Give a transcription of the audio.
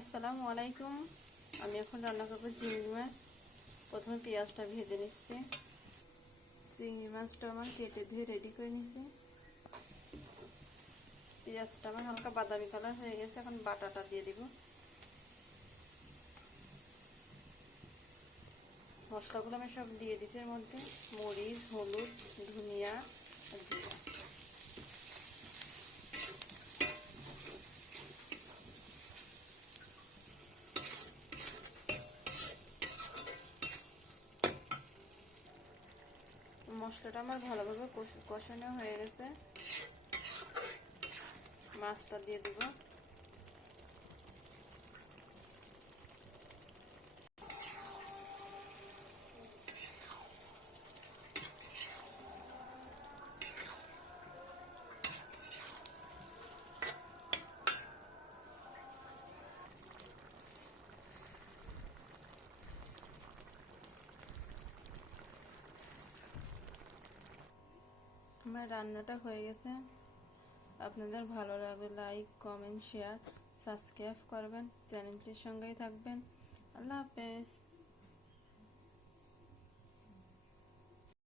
আসসালামু আলাইকুম। আমি এখন রান্না করব চিংড়ি মাছ। প্রথমে পেঁয়াজটা ভেজে নিচ্ছি। চিংড়ি মাছটা আমার কেটে ধুয়ে রেডি করে নিচ্ছি। পেঁয়াজটা আমার হালকা বাদামি কালার হয়ে গেছে। এখন বাটাটা দিয়ে দিব। মশলাগুলো আমি সব দিয়ে দিচ্ছি এর মধ্যে। মরিচ, হলুদ, ধনিয়া আর জিরা। মশলাটা আমার ভালোভাবে কষানো হয়ে গেছে। মাছটা দিয়ে দিব। আমার রান্নাটা হয়ে গেছে। আপনাদের ভালো লাগলে লাইক, কমেন্ট, শেয়ার, সাবস্ক্রাইব করবেন। চ্যানেলটির সঙ্গেই থাকবেন। আল্লাহ হাফেজ।